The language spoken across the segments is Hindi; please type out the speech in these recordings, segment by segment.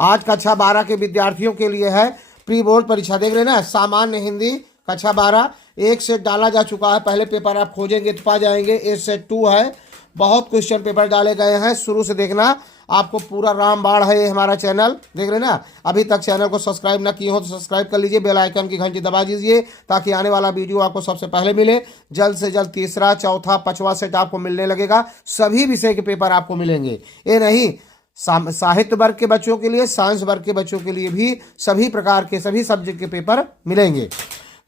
आज कक्षा 12 के विद्यार्थियों के लिए है प्री बोर्ड परीक्षा। देख रहे हैं ना, सामान्य हिंदी कक्षा 12 एक सेट डाला जा चुका है। पहले पेपर आप खोजेंगे तो पा जाएंगे। एक सेट 2 है, बहुत क्वेश्चन पेपर डाले गए हैं, शुरू से देखना, आपको पूरा रामबाण है ये हमारा चैनल। देख रहे हैं ना, अभी तक चैनल को सब्सक्राइब ना किए हो तो सब्सक्राइब कर लीजिए, बेल आइकन की घंटी दबा दीजिए ताकि आने वाला वीडियो आपको सबसे पहले मिले। जल्द से जल्द तीसरा, चौथा, 5वां सेट आपको मिलने लगेगा। सभी विषय के पेपर आपको मिलेंगे, ये नहीं साहित्य वर्ग के बच्चों के लिए, साइंस वर्ग के बच्चों के लिए भी सभी प्रकार के सभी सब्जेक्ट के पेपर मिलेंगे।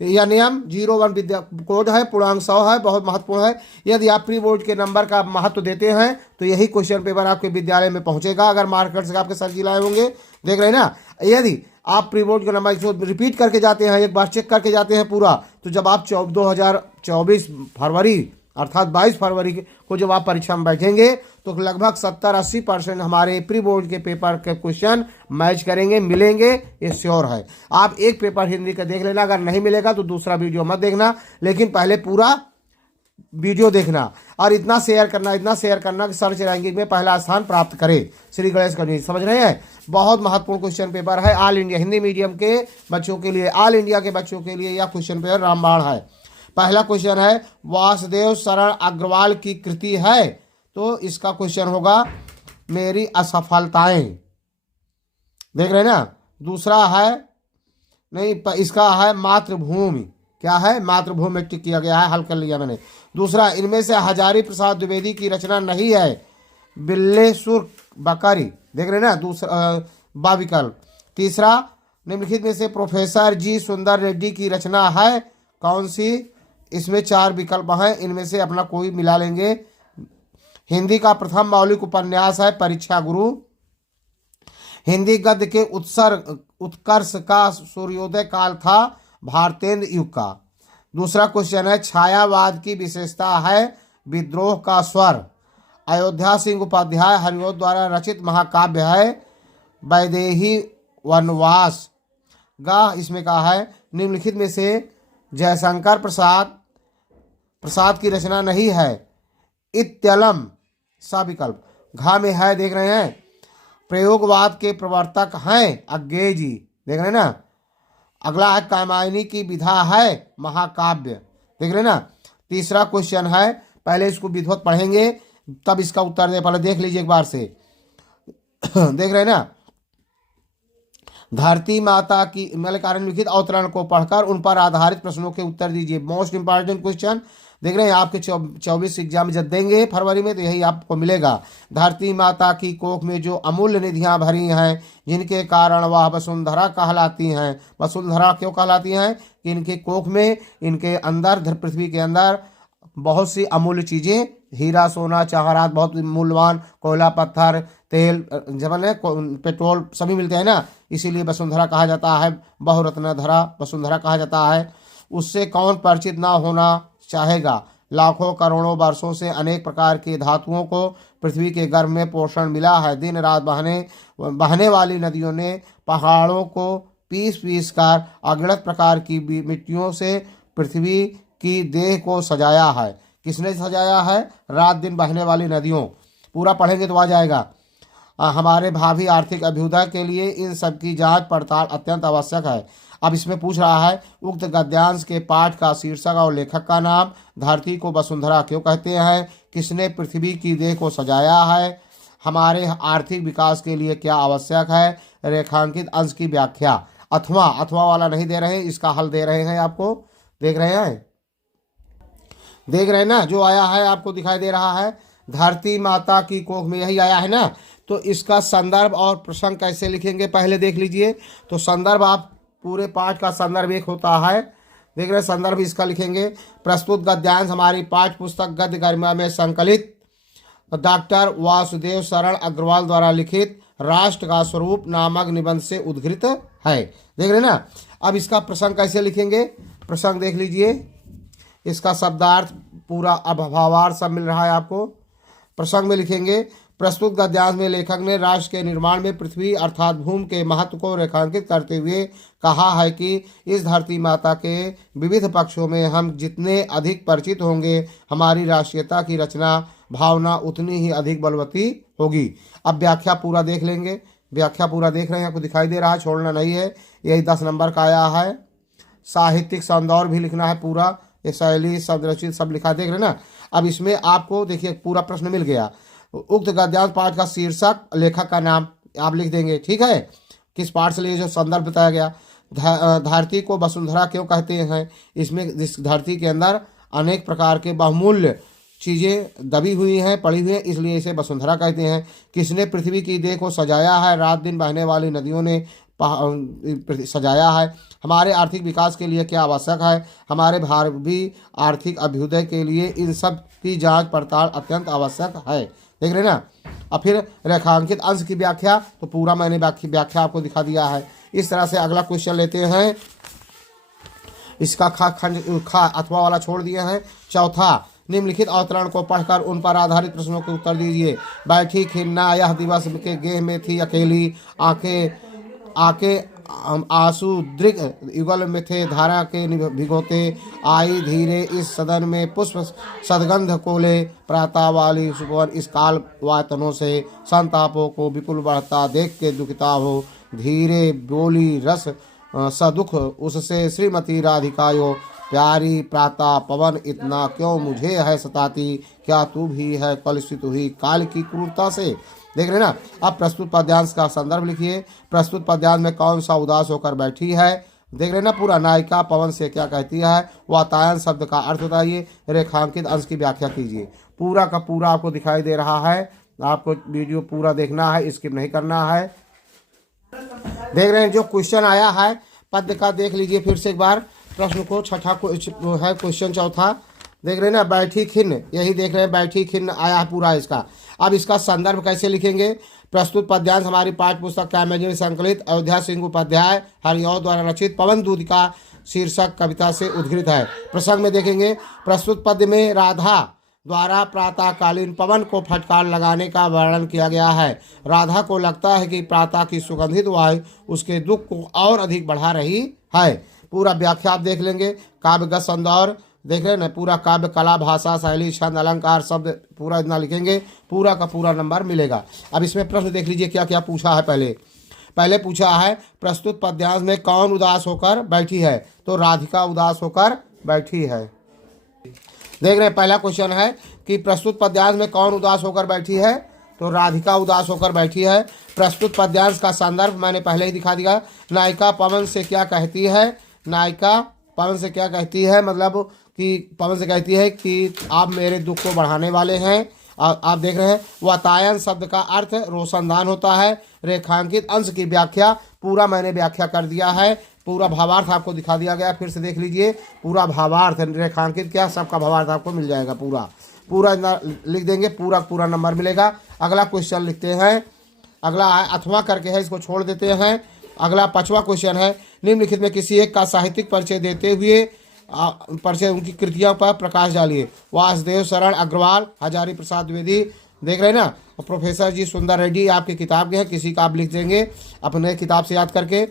यह नियम 01 विद्या कोड है, पूर्णांक 100 है, बहुत महत्वपूर्ण है। यदि आप प्री बोर्ड के नंबर का महत्व देते हैं तो यही क्वेश्चन पेपर आपके विद्यालय में पहुंचेगा अगर मार्कर से आपके सर जिलाए होंगे। देख रहे हैं ना, यदि आप प्री बोर्ड के नंबर इसको रिपीट करके जाते हैं, एक बार चेक करके जाते हैं पूरा, तो जब आप 2024 फरवरी अर्थात 22 फरवरी को जब आप परीक्षा में बैठेंगे तो लगभग 70-80% हमारे प्री बोर्ड के पेपर के क्वेश्चन मैच करेंगे, मिलेंगे, ये श्योर है। आप एक पेपर हिंदी का देख लेना, अगर नहीं मिलेगा तो दूसरा वीडियो मत देखना, लेकिन पहले पूरा वीडियो देखना और इतना शेयर करना कि सर्च रैंकिंग में पहला स्थान प्राप्त करे। श्री गणेश गणेश, समझ रहे हैं? बहुत महत्वपूर्ण क्वेश्चन पेपर है ऑल इंडिया हिंदी मीडियम के बच्चों के लिए, ऑल इंडिया के बच्चों के लिए यह क्वेश्चन पेपर रामबाण है। पहला क्वेश्चन है वासुदेव शरण अग्रवाल की कृति है, तो इसका क्वेश्चन होगा मेरी असफलताएं। देख रहे हैं ना। दूसरा है नहीं, इसका है मातृभूमि। क्या है? मातृभूमि में टिक किया गया है, हल कर लिया मैंने। दूसरा, इनमें से हजारी प्रसाद द्विवेदी की रचना नहीं है, बिल्लेसुर बकरी। देख रहे हैं ना, दूसरा बाविकल्प। तीसरा, निम्नलिखित में से प्रोफेसर जी सुंदर रेड्डी की रचना है, कौन सी? इसमें 4 विकल्प हैं, इनमें से अपना कोई मिला लेंगे। हिंदी का प्रथम मौलिक उपन्यास है परीक्षा गुरु। हिंदी गद्य के उत्कर्ष का सूर्योदय काल था भारतेंद्र युग का। दूसरा क्वेश्चन है छायावाद की विशेषता है विद्रोह का स्वर। अयोध्या सिंह उपाध्याय हरिओं द्वारा रचित महाकाव्य है वैदेही वनवास। इसमें कहा है निम्नलिखित में से जयशंकर प्रसाद की रचना नहीं है, इत्यलम सा विकल्प। में है, देख रहे हैं, प्रयोगवाद के प्रवर्तक हैं अज्ञेय जी। देख रहे हैं ना। अगला है कामायनी की विधा है महाकाव्य। देख रहे हैं ना। तीसरा क्वेश्चन है, पहले इसको विधिवत पढ़ेंगे तब इसका उत्तर दे, पहले देख लीजिए एक बार से। देख रहे हैं ना, धरती माता की कारण लिखित अवतरण को पढ़कर उन पर आधारित प्रश्नों के उत्तर दीजिए। मोस्ट इंपॉर्टेंट क्वेश्चन देख रहे हैं, आपके 24 एग्जाम जब देंगे फरवरी में तो यही आपको मिलेगा। धरती माता की कोख में जो अमूल्य निधियां भरी हैं, जिनके कारण वह वसुंधरा कहलाती हैं। वसुंधरा क्यों कहलाती हैं? कि इनके कोख में, इनके अंदर, पृथ्वी के अंदर बहुत सी अमूल्य चीजें, हीरा सोना जवाहरात, बहुत मूल्यवान कोयला पत्थर तेल जमन है, पेट्रोल सभी मिलते हैं ना, इसीलिए वसुंधरा कहा जाता है, बहुरत्न धरा वसुंधरा कहा जाता है। उससे कौन परिचित ना होना चाहेगा? लाखों करोड़ों वर्षों से अनेक प्रकार के धातुओं को पृथ्वी के गर्भ में पोषण मिला है। दिन रात बहने वाली नदियों ने पहाड़ों को पीस कर अगणित प्रकार की मिट्टियों से पृथ्वी की देह को सजाया है। किसने सजाया है? रात दिन बहने वाली नदियों। पूरा पढ़ेंगे तो आ जाएगा। हमारे भावी आर्थिक अभ्युदय के लिए इन सब की जांच पड़ताल अत्यंत आवश्यक है। अब इसमें पूछ रहा है उक्त गद्यांश के पाठ का शीर्षक और लेखक का नाम, धरती को वसुंधरा क्यों कहते हैं, किसने पृथ्वी की देह को सजाया है, हमारे आर्थिक विकास के लिए क्या आवश्यक है, रेखांकित अंश की व्याख्या। अथवा वाला नहीं दे रहे हैं, इसका हल दे रहे हैं आपको। देख रहे हैं ना, जो आया है आपको दिखाई दे रहा है, धरती माता की कोख में यही आया है ना। तो इसका संदर्भ और प्रसंग कैसे लिखेंगे पहले देख लीजिए। तो संदर्भ, आप पूरे पाठ का संदर्भ एक होता है, देख रहे हैं, संदर्भ इसका लिखेंगे। प्रस्तुत गद्यांश हमारी पाठ्य पुस्तक गद्य गरिमा में संकलित डॉक्टर वासुदेव शरण अग्रवाल द्वारा लिखित राष्ट्र का स्वरूप नामक निबंध से उद्धृत है। देख रहे हैं ना। अब इसका प्रसंग कैसे लिखेंगे, प्रसंग देख लीजिए। इसका शब्दार्थ पूरा भावार्थ सब मिल रहा है आपको। प्रसंग में लिखेंगे, प्रस्तुत गद्यांश में लेखक ने राष्ट्र के निर्माण में पृथ्वी अर्थात भूमि के महत्व को रेखांकित करते हुए कहा है कि इस धरती माता के विविध पक्षों में हम जितने अधिक परिचित होंगे, हमारी राष्ट्रीयता की रचना भावना उतनी ही अधिक बलवती होगी। अब व्याख्या पूरा देख लेंगे। व्याख्या पूरा देख रहे हैं, आपको दिखाई दे रहा है, छोड़ना नहीं है। यही 10 नंबर का आया है। साहित्यिक सौंदर्य भी लिखना है पूरा, ये शैली शब्द रचित सब लिखा, देख रहे ना। अब इसमें आपको देखिए पूरा प्रश्न मिल गया। उक्त गद्यांश पाठ का शीर्षक, लेखक का नाम आप लिख देंगे, ठीक है। किस पाठ से लिए, जो संदर्भ बताया गया। धरती को वसुंधरा क्यों कहते हैं, इसमें इस धरती के अंदर अनेक प्रकार के बहुमूल्य चीज़ें दबी हुई हैं, पड़ी हुई हैं, इसलिए इसे वसुंधरा कहते हैं। किसने पृथ्वी की देह को सजाया है, रात दिन बहने वाली नदियों ने सजाया है। हमारे आर्थिक विकास के लिए क्या आवश्यक है, हमारे भावी आर्थिक अभ्युदय के लिए इन सब की जांच पड़ताल अत्यंत आवश्यक है। देख रहे ना। अब फिर रेखांकित अंश की व्याख्या, तो पूरा मैंने व्याख्या आपको दिखा दिया है। इस तरह से अगला क्वेश्चन लेते हैं। इसका खा अथवा वाला छोड़ दिए हैं। चौथा, निम्नलिखित अवतरण को पढ़कर उन पर आधारित प्रश्नों के उत्तर दीजिए। बैठी खिन्ना यह दिवस के गेह में थी अकेली, आके आंसू दृग युगल में थे धारा के भिगोते, आई धीरे इस सदन में पुष्प सदगंध कोले, प्रातः वाली सुपवन इस काल वातनों से, संतापों को विपुल बढ़ता देख के दुखिता हो, धीरे बोली रस सदुख उससे श्रीमती राधिकायो, प्यारी प्रातः पवन इतना क्यों मुझे है सताती, क्या तू भी है कलुषित हुई काल की क्रूरता से। देख रहे ना। अब प्रस्तुत पद्यांश का संदर्भ लिखिए। प्रस्तुत पद्यांश में कौन सा उदास होकर बैठी है, देख रहे ना पूरा। नायिका पवन से क्या कहती है, वातायन शब्द का अर्थ बताइए, रेखांकित अंश की व्याख्या कीजिए। पूरा का पूरा आपको दिखाई दे रहा है, आपको वीडियो पूरा देखना है, स्किप नहीं करना है। देख रहे हैं जो क्वेश्चन आया है पद्य का, देख लीजिए फिर से एक बार प्रश्न को। छठा है क्वेश्चन चौथा, देख रहे हैं ना। बैठी खिन्न, यही देख रहे हैं, बैठी खिन्न आया पूरा इसका। अब इसका संदर्भ कैसे लिखेंगे। प्रस्तुत पद्यांश हमारी पाठ्य पुस्तक कैमेज में संकलित अयोध्या सिंह उपाध्याय हरिऔध द्वारा रचित पवन दूत का शीर्षक कविता से उद्धृत है। प्रसंग में देखेंगे, प्रस्तुत पद्य में राधा द्वारा प्रातःकालीन पवन को फटकार लगाने का वर्णन किया गया है। राधा को लगता है कि प्रातः की सुगंधित वायु उसके दुख को और अधिक बढ़ा रही है। पूरा व्याख्या आप देख लेंगे। काव्यगत सौंदर्य, देख रहे हैं ना, पूरा काव्य कला भाषा शैली छंद अलंकार शब्द पूरा इतना लिखेंगे, पूरा का पूरा नंबर मिलेगा। अब इसमें प्रश्न देख लीजिए क्या क्या पूछा है। पहले पूछा है प्रस्तुत पद्यांश में कौन उदास होकर बैठी है, तो राधिका उदास होकर बैठी है। देख रहे हैं पहला क्वेश्चन है कि प्रस्तुत पद्यांश में कौन उदास होकर बैठी है, तो राधिका उदास होकर बैठी है। प्रस्तुत पद्यांश का संदर्भ मैंने पहले ही दिखा दिया। नायिका पवन से क्या कहती है, नायिका पवन से क्या कहती है, मतलब कि पवन से कहती है कि आप मेरे दुख को बढ़ाने वाले हैं। आप देख रहे हैं वातायन शब्द का अर्थ रोशनदान होता है। रेखांकित अंश की व्याख्या पूरा मैंने व्याख्या कर दिया है, पूरा भावार्थ आपको दिखा दिया गया। फिर से देख लीजिए पूरा भावार्थ, रेखांकित क्या सबका भावार्थ आपको मिल जाएगा। पूरा लिख देंगे, पूरा नंबर मिलेगा। अगला क्वेश्चन लिखते हैं। अगला अथवा करके है, इसको छोड़ देते हैं। अगला 5वां क्वेश्चन है, निम्नलिखित में किसी एक का साहित्यिक परिचय देते हुए उनकी कृतियों पर प्रकाश डालिए। वासुदेव शरण अग्रवाल, हजारी प्रसाद द्विवेदी, देख रहे हैं ना, प्रोफेसर जी सुंदर रेड्डी आपकी किताब के हैं, किसी का आप लिख देंगे अपने किताब से याद करके।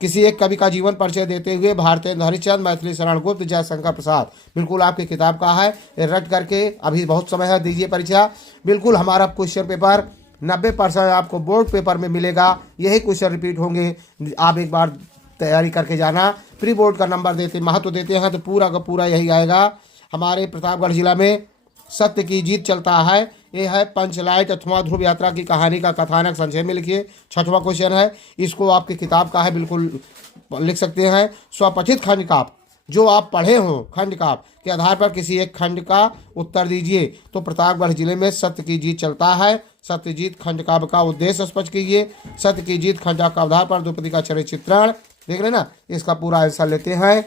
किसी एक कवि का जीवन परिचय देते हुए भारतेंद्र हरिश्चंद्र, मैथिली शरण गुप्त, जयशंकर प्रसाद, बिल्कुल आपकी किताब का है। रट करके अभी बहुत समय है, दीजिए परीक्षा। बिल्कुल हमारा क्वेश्चन पेपर 90% आपको बोर्ड पेपर में मिलेगा, यही क्वेश्चन रिपीट होंगे। आप एक बार तैयारी करके जाना। प्री बोर्ड का नंबर महत्व देते हैं तो पूरा का पूरा यही आएगा। हमारे प्रतापगढ़ जिला में सत्य की जीत चलता है, ये है पंचलाइट अथवा ध्रुव यात्रा की कहानी का कथानक संक्षेप में लिखिए। 6वां क्वेश्चन है, इसको आपकी किताब का है, बिल्कुल लिख सकते हैं। स्वपठित खंड काव्य, जो आप पढ़े हो खंड काव्य के आधार पर किसी एक खंड का उत्तर दीजिए। तो प्रतापगढ़ जिले में सत्य की जीत चलता है, सत्यजीत खंड काव्य का उद्देश्य स्पष्ट कीजिए। सत्य की जीत खंड का आधार पर द्रौपदी का चरित्र चित्रण, देख रहे ना, इसका पूरा आंसर लेते हैं।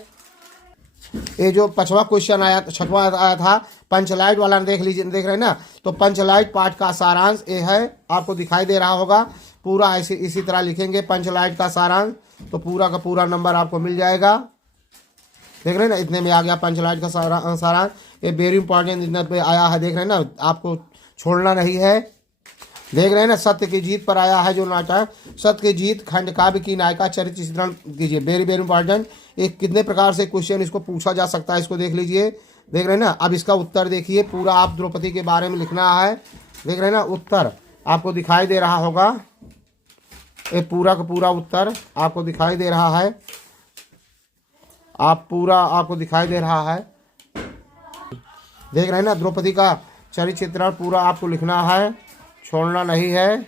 ये जो 5वां क्वेश्चन आया, 6वां आया था पंचलाइट वाला, देख लीजिए, देख रहे हैं ना। तो पंचलाइट पाठ का सारांश ये है, आपको दिखाई दे रहा होगा। पूरा ऐसे इसी तरह लिखेंगे पंचलाइट का सारांश, तो पूरा का पूरा नंबर आपको मिल जाएगा। देख रहे हैं ना, इतने में आ गया पंचलाइट का सारांश। ये वेरी इंपॉर्टेंट इतने पे आया है, देख रहे हैं ना, आपको छोड़ना नहीं है। देख रहे हैं ना, सत्य की जीत पर आया है जो नाटक, सत्य की जीत खंड काव्य की नायिका चरित्र चित्रण कीजिए। Very very important. एक कितने प्रकार से क्वेश्चन इसको पूछा जा सकता है, इसको देख लीजिए। देख रहे हैं ना, अब इसका उत्तर देखिए। पूरा आप द्रौपदी के बारे में लिखना है। देख रहे हैं ना, उत्तर आपको दिखाई दे रहा होगा। ये पूरा का पूरा उत्तर आपको दिखाई दे रहा है। आपको दिखाई दे रहा है, देख रहे हैं ना। द्रौपदी का चरित्र चित्रण पूरा आपको लिखना है, छोड़ना नहीं है।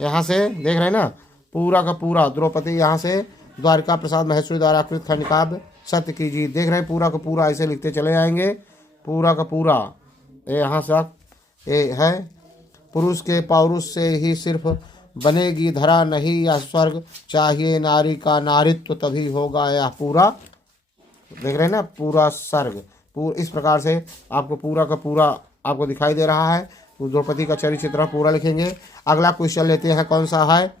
यहाँ से देख रहे हैं ना, पूरा का पूरा द्रौपदी, यहाँ से द्वारिका प्रसाद महेश्वरी द्वारा कृत खंड काव्य सत्य की जीत, देख रहे हैं पूरा का पूरा ऐसे लिखते चले जाएंगे। पूरा का पूरा यहाँ से ये है, पुरुष के पौरुष से ही सिर्फ बनेगी धरा, नहीं या स्वर्ग चाहिए नारी का नारित्व तभी होगा यह पूरा। देख रहे हैं ना, पूरा सर्ग इस प्रकार से आपको पूरा का पूरा आपको दिखाई दे रहा है। तो द्रौपदी का चरित्र चित्रण पूरा लिखेंगे। अगला क्वेश्चन लेते हैं, कौन सा है?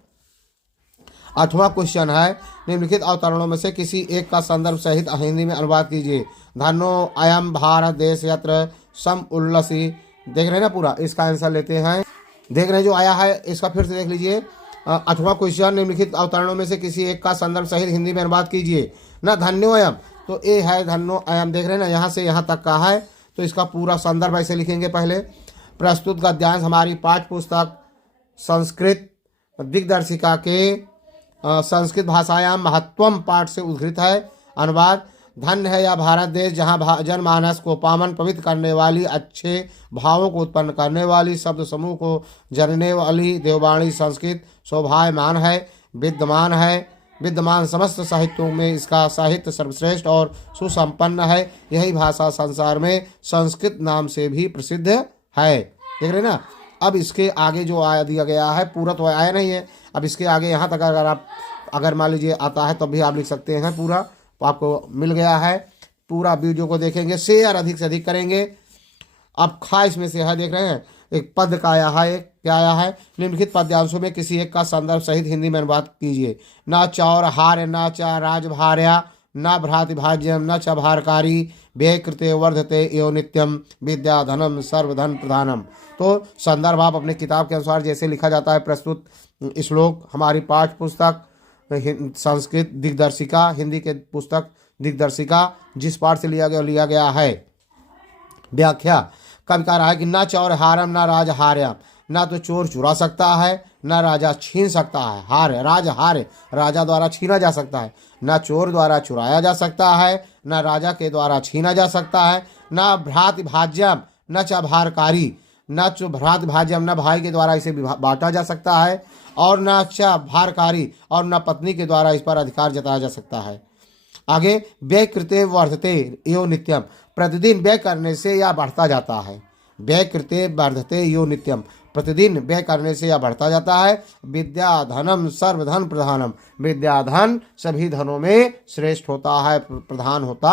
8वां क्वेश्चन है, निम्नलिखित अवतरणों में से किसी एक का संदर्भ सहित हिंदी में अनुवाद कीजिए। धन्यो अयम भारत देश यत्र सम उल्लसी। देख रहे हैं ना पूरा, इसका आंसर लेते हैं। देख रहे हैं जो आया है, इसका फिर से देख लीजिए। 8वां क्वेश्चन, निम्नलिखित अवतरणों में से किसी एक का संदर्भ सहित हिंदी में अनुवाद कीजिए। ना धन्यो अयम, तो ए है धन्यो अयम, देख रहे हैं ना, यहाँ से यहाँ तक का है। तो इसका पूरा संदर्भ ऐसे लिखेंगे। पहले प्रस्तुत गद्यांश हमारी पाठ्य पुस्तक संस्कृत दिग्दर्शिका के संस्कृत भाषायाम महत्वम पाठ से उद्धृत है। अनुवाद, धन्य है यह भारत देश जहाँ जनमानस को पावन पवित्र करने वाली, अच्छे भावों को उत्पन्न करने वाली, शब्द समूह को जनने वाली देववाणी संस्कृत शोभायमान है, विद्यमान समस्त साहित्यों में इसका साहित्य सर्वश्रेष्ठ और सुसंपन्न है। यही भाषा संसार में संस्कृत नाम से भी प्रसिद्ध है। देख रहे ना, अब इसके आगे जो आया दिया गया है, पूरा तो आया नहीं है, अब इसके आगे यहाँ तक अगर मान लीजिए आता है तब भी आप लिख सकते हैं। पूरा तो आपको मिल गया है। पूरा वीडियो को देखेंगे, शेयर अधिक से अधिक करेंगे। अब खा इसमें से है, देख रहे हैं, एक पद का आया है। क्या आया है? निम्नलिखित पद्यांशों में किसी एक का संदर्भ सहित हिंदी में अनुवाद कीजिए। न चौर हार्य, न च राजभार्या, न भ्रातिभाज्यम, न च भारकारी, व्यय कृते वर्धते एवं नित्यम, विद्या धनम सर्वधन प्रधानम। तो संदर्भ आप अपने किताब के अनुसार जैसे लिखा जाता है। प्रस्तुत श्लोक हमारी पाठ्य पुस्तक संस्कृत दिग्दर्शिका, हिंदी के पुस्तक दिग्दर्शिका जिस पाठ से लिया गया है। व्याख्या, कवि कह रहा है कि न चौर हारम न राज हार्यम, ना तो चोर चुरा सकता है, न राजा छीन सकता है। हार्य राजा द्वारा छीना जा सकता है, न चोर द्वारा चुराया जा सकता है, न राजा के द्वारा छीना जा सकता है। न भ्रातिभाज्यम न च भारकारी, न च भ्रातिभाज्यम, न भाई के द्वारा इसे बांटा जा सकता है, और न च भारकारी, और न पत्नी के द्वारा इस पर अधिकार जताया जा सकता है। आगे, व्यय कृते वर्धते यो नित्यम, प्रतिदिन व्यय करने से यह बढ़ता जाता है। व्यय कृते वर्धते यो नित्यम, प्रतिदिन व्यय करने से यह बढ़ता जाता है। विद्या धनम सर्वधन प्रधानम, विद्या धन सभी धनों में श्रेष्ठ होता है, प्रधान होता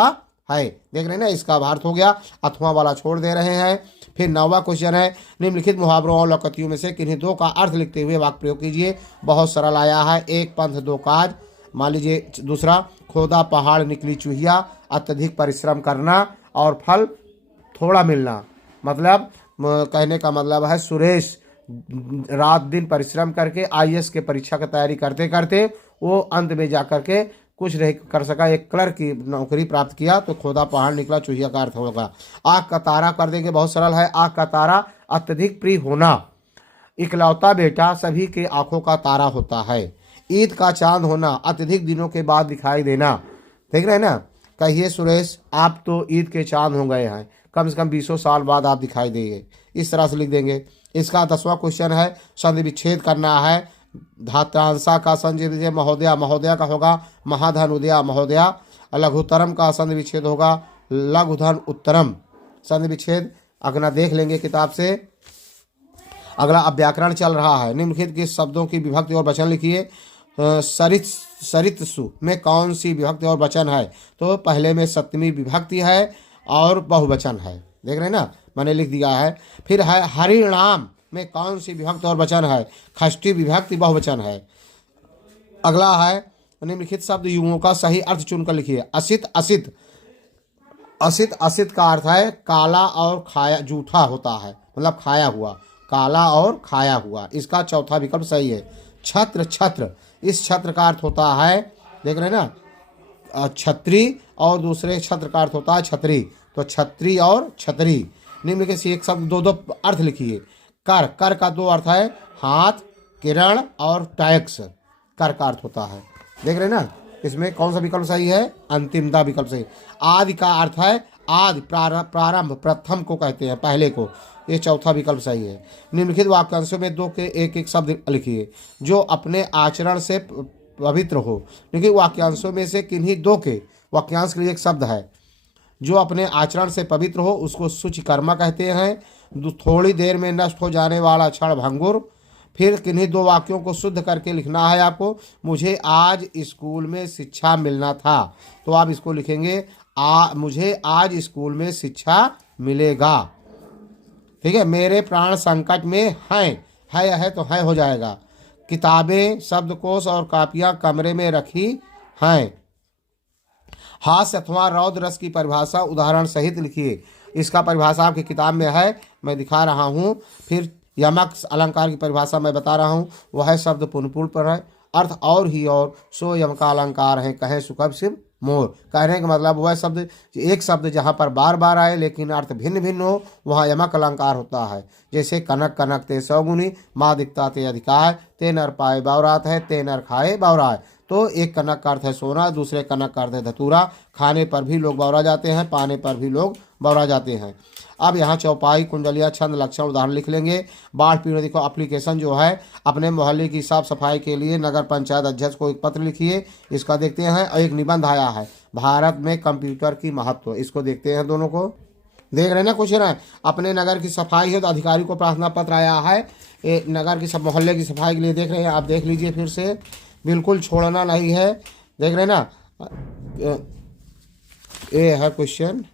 है। देख रहे हैं ना, इसका अर्थ हो गया। 8वां वाला छोड़ दे रहे हैं। फिर 9वां क्वेश्चन है, निम्नलिखित मुहावरों और लोकोक्तियों में से किन्हीं दो का अर्थ लिखते हुए वाक्य प्रयोग कीजिए। बहुत सरल आया है। एक पंथ दो काज, मान लीजिए। दूसरा, खोदा पहाड़ निकली चूहिया, अत्यधिक परिश्रम करना और फल थोड़ा मिलना। मतलब कहने का मतलब है, सुरेश रात दिन परिश्रम करके आईएएस के परीक्षा की तैयारी करते करते वो अंत में जाकर के कुछ नहीं कर सका, एक क्लर्क की नौकरी प्राप्त किया, तो खोदा पहाड़ निकला चूहिया का अर्थ होगा। आँख का तारा कर देंगे, बहुत सरल है। आँख का तारा अत्यधिक प्रिय होना, इकलौता बेटा सभी के आंखों का तारा होता है। ईद का चांद होना, अत्यधिक दिनों के बाद दिखाई देना। देख रहे हैं ना, कहिए सुरेश आप तो ईद के चांद हो गए हैं, कम से कम 20 साल बाद आप दिखाई देंगे। इस तरह से लिख देंगे। इसका 10वां क्वेश्चन है, संधि विच्छेद करना है। धात्रांशा का संधि महोदया, महोदया का होगा महाधन उदया महोदया। लघुतरम का संधि विच्छेद होगा लघुधन उत्तरम। संधि विच्छेद अगला देख लेंगे किताब से। अगला अब व्याकरण चल रहा है। निम्नलिखित के शब्दों की विभक्ति और वचन लिखिए। सरित्सु में कौन सी विभक्ति और वचन है? तो पहले में सप्तमी विभक्ति है और बहुवचन है। देख रहे हैं ना, मैंने लिख दिया है। फिर है हरिणाम में कौन सी विभक्ति और वचन है? षष्ठी विभक्ति बहुवचन है। अगला है, निम्नलिखित शब्द युगों का सही अर्थ चुनकर लिखिए। असित असित, असित असित का अर्थ है काला और खाया, जूठा होता है, मतलब खाया हुआ, काला और खाया हुआ। इसका चौथा विकल्प सही है। छत्र छत्र, इस छत्र का अर्थ होता है, देख रहे हैं ना, छत्री, और दूसरे छत्र का अर्थ होता है छतरी। तो छतरी और छतरी। निम्न के एक शब्द दो अर्थ लिखिए। कर, कर का दो अर्थ है हाथ किरण और टैक्स कर का अर्थ होता है। देख रहे हैं ना, इसमें कौन सा विकल्प सही है? अंतिमता विकल्प सही। आदि का अर्थ है आदि, प्रारंभ, प्रथम को कहते हैं, पहले को। ये चौथा विकल्प सही है। निम्नलिखित वाक्यांशों में दो के एक एक शब्द लिखिए जो अपने आचरण से पवित्र हो। क्योंकि वाक्यांशों में से किन्हीं दो के, वाक्यांश के लिए एक शब्द है, जो अपने आचरण से पवित्र हो उसको शुचिकर्मा कहते हैं। थोड़ी देर में नष्ट हो जाने वाला क्षण भंगुर। फिर किन्हीं दो वाक्यों को शुद्ध करके लिखना है आपको। मुझे आज स्कूल में शिक्षा मिलना था, तो आप इसको लिखेंगे मुझे आज स्कूल में शिक्षा मिलेगा। ठीक है। मेरे प्राण संकट में हैं, है तो है हो जाएगा। किताबें, शब्दकोश और कापियां कमरे में रखी हैं। हास्य अथवा रौद्र रस की परिभाषा उदाहरण सहित लिखिए। इसका परिभाषा आपकी किताब में है, मैं दिखा रहा हूँ। फिर यमक अलंकार की परिभाषा मैं बता रहा हूँ, वह शब्द पुनपुन पर है। अर्थ और ही और, सो यम का अलंकार है, कहें सुखब शिव मोर। कहने का मतलब वह शब्द, एक शब्द जहाँ पर बार बार आए लेकिन अर्थ भिन्न भिन्न हो, वहाँ यमक अलंकार होता है। जैसे कनक कनक ते सौगुनी, माँ दिखता ते अधिकार, ते नर पाए बावरात है, ते नर खाए बावराए। तो एक कनक का अर्थ है सोना, दूसरे कनक का अर्थ है धतूरा। खाने पर भी लोग बावरा जाते हैं, पाने पर भी लोग बावरा जाते हैं। अब यहाँ चौपाई, कुंडलिया, छंद, लक्षण, उदाहरण लिख लेंगे। बाढ़ पीड़ित देखो एप्लीकेशन जो है, अपने मोहल्ले की साफ सफाई के लिए नगर पंचायत अध्यक्ष को एक पत्र लिखिए। इसका देखते हैं। एक निबंध आया है, भारत में कंप्यूटर की महत्व, इसको देखते हैं। दोनों को देख रहे हैं ना, कुछ ना। अपने नगर की सफाई है तो अधिकारी को प्रार्थना पत्र आया है, नगर की सब मोहल्ले की सफाई के लिए। देख रहे हैं, आप देख लीजिए फिर से, बिल्कुल छोड़ना नहीं है। देख रहे हैं ना, ये है क्वेश्चन,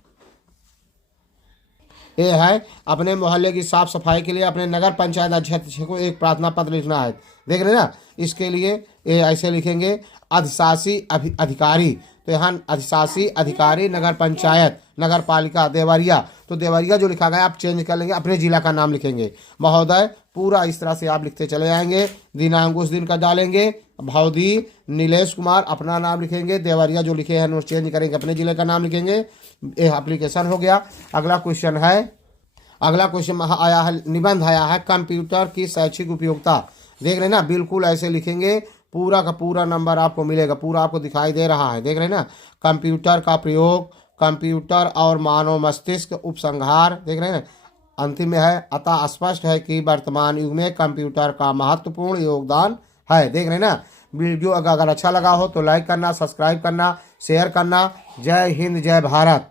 ये है अपने मोहल्ले की साफ सफाई के लिए अपने नगर पंचायत अध्यक्ष को एक प्रार्थना पत्र लिखना है। देख रहे हैं ना, इसके लिए ये ऐसे लिखेंगे, अधिशासी अधिकारी। तो यहाँ अधिशासी अधिकारी नगर पंचायत, नगर पालिका देवरिया। तो देवरिया जो लिखा गया आप चेंज कर लेंगे, अपने जिला का नाम लिखेंगे। महोदय, पूरा इस तरह से आप लिखते चले जाएंगे। दिनांक उस दिन का डालेंगे। भौदी नीलेश कुमार अपना नाम लिखेंगे। देवरिया जो लिखे हैं वो चेंज करेंगे, अपने जिले का नाम लिखेंगे। ये एप्लीकेशन हो गया। अगला क्वेश्चन आया है, निबंध आया है, कंप्यूटर की शैक्षिक उपयोगिता। देख रहे हैं ना, बिल्कुल ऐसे लिखेंगे, पूरा का पूरा नंबर आपको मिलेगा, पूरा आपको दिखाई दे रहा है। देख रहे हैं ना, कंप्यूटर का प्रयोग, कंप्यूटर और मानव मस्तिष्क उपसंहार। देख रहे हैं, अंतिम में है, अतः स्पष्ट है कि वर्तमान युग में कंप्यूटर का महत्वपूर्ण योगदान है। देख रहे हैं ना। वीडियो अगर अच्छा लगा हो तो लाइक करना, सब्सक्राइब करना, शेयर करना। जय हिंद, जय भारत।